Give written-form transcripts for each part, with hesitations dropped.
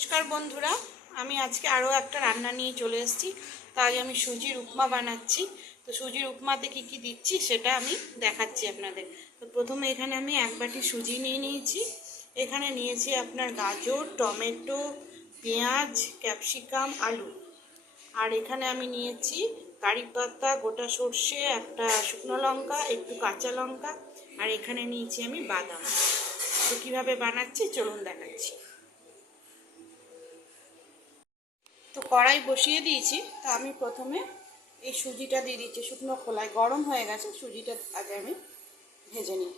নমস্কার বন্ধুরা, আমি আজকে আরও একটা রান্না নিয়ে চলে এসেছি। তাই আমি সুজির উপমা বানাচ্ছি। তো সুজির উপমাতে কী কী দিচ্ছি সেটা আমি দেখাচ্ছি আপনাদের। তো প্রথমে এখানে আমি এক বাটি সুজি নিয়ে নিয়েছি। এখানে নিয়েছি আপনার গাজর, টমেটো, পেঁয়াজ, ক্যাপসিকাম, আলু। আর এখানে আমি নিয়েছি কারি পাতা, গোটা সর্ষে, একটা শুকনো লঙ্কা, একটু কাঁচা লঙ্কা, আর এখানে নিয়েছি আমি বাদাম। তো কীভাবে বানাচ্ছি চলুন দেখাচ্ছি। তো কড়াই বসিয়ে দিয়েছি। তো আমি প্রথমে এই সুজিটা দিয়ে দিচ্ছি শুকনো খোলায়। গরম হয়ে গেছে, সুজিটা আগে আমি ভেজে নিই।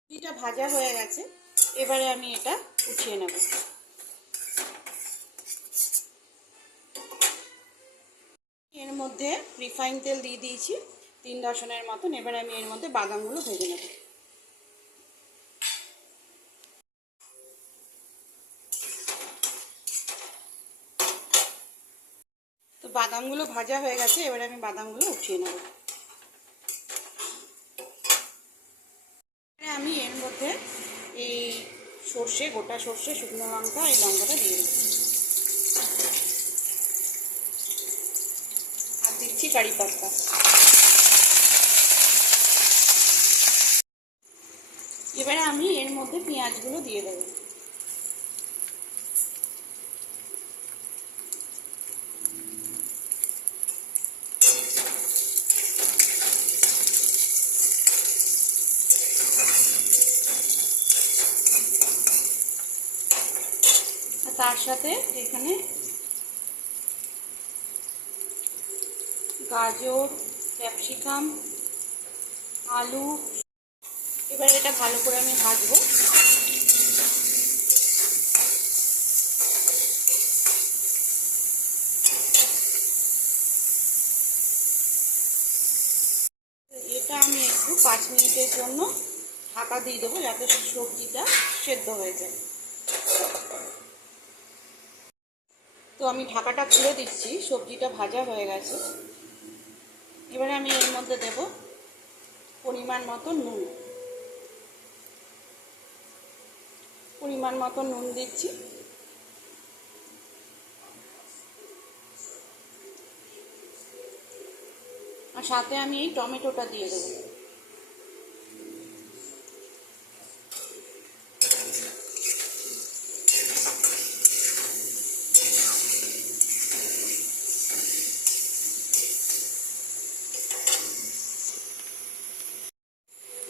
সুজিটা ভাজা হয়ে গেছে, এবারে আমি এটা উঠিয়ে নেব। এর মধ্যে রিফাইন তেল দিয়ে দিয়েছি 3 মতন। এবারে আমি এর মধ্যে বাদামগুলো ভেজে নেব। তো বাদামগুলো ভাজা হয়ে গেছে, এবারে আমি বাদামগুলো উঠিয়ে নেব। আমি এর মধ্যে এই সর্ষে, গোটা সর্ষে, শুকনো লঙ্কা, এই লঙ্কাটা দিয়ে দিচ্ছি। আর দিচ্ছি কারি পাতা। এবারে আমি এর মধ্যে পেঁয়াজগুলো দিয়ে দেবো। তার সাথে এখানে গাজর, ক্যাপসিকাম, আলু। এবার এটা ভালো করে আমি ভাজবো। এটা আমি একটু 5 মিনিটের জন্য ঢাকা দিয়ে দেবো, যাতে সবজিটা সেদ্ধ হয়ে যায়। তো আমি ঢাকাটা খুলে দিচ্ছি, সবজিটা ভাজা হয়ে গেছে। এবারে আমি এর মধ্যে দেব পরিমাণ মতো নুন। নুন দিচ্ছি। আর সাথে আমি এই টমেটোটা দিয়ে দেবো।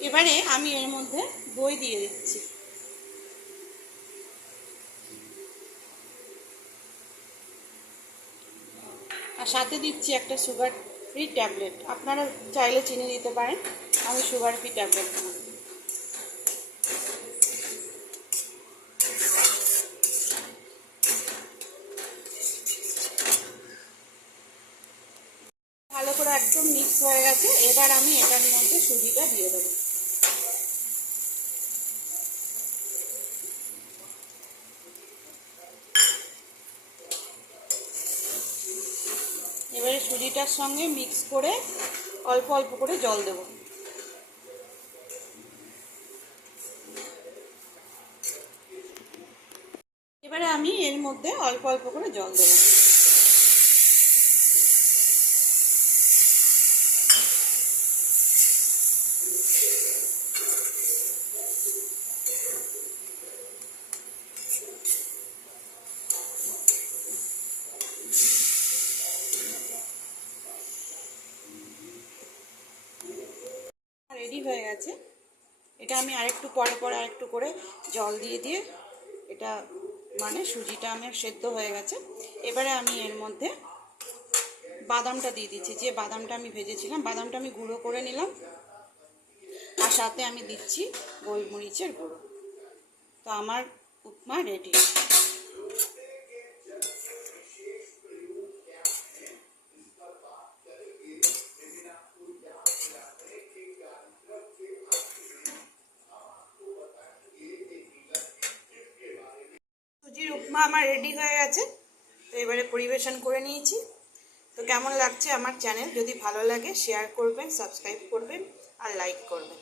এবারে আমি এর মধ্যে দই দিয়ে দিচ্ছি। আর সাথে দিচ্ছি একটা সুগার ফ্রি ট্যাবলেট। আপনারা চাইলে চিনি দিতে পারেন, আমি সুগার ফ্রি ট্যাবলেট দিই। ভালো করে একদম মিক্স হয়ে গেছে। এবার আমি এটার মধ্যে সুজিটা দিয়ে দেবো। এবারে সুজিটার সঙ্গে মিক্স করে অল্প অল্প করে জল দেব। এবারে আমি এর মধ্যে অল্প অল্প করে জল দেব। রেডি হয়ে গেছে। এটা আমি আরেকটু পরে আরেকটু করে জল দিয়ে দিয়ে এটা মানে সুজিটা আমার সেদ্ধ হয়ে গেছে। এবারে আমি এর মধ্যে বাদামটা দিয়ে দিচ্ছি। যে বাদামটা আমি ভেজেছিলাম, বাদামটা আমি গুঁড়ো করে নিলাম। আর সাথে আমি দিচ্ছি গোলমরিচের গুঁড়ো। তো আমার উপমা রেডি। সুজির উপমা আমার রেডি হয়ে গেছে। তো এবারে পরিবেশন করে নিয়েছি। তো কেমন লাগছে আমার চ্যানেল, যদি ভালো লাগে শেয়ার করবেন, সাবস্ক্রাইব করবেন আর লাইক করবেন।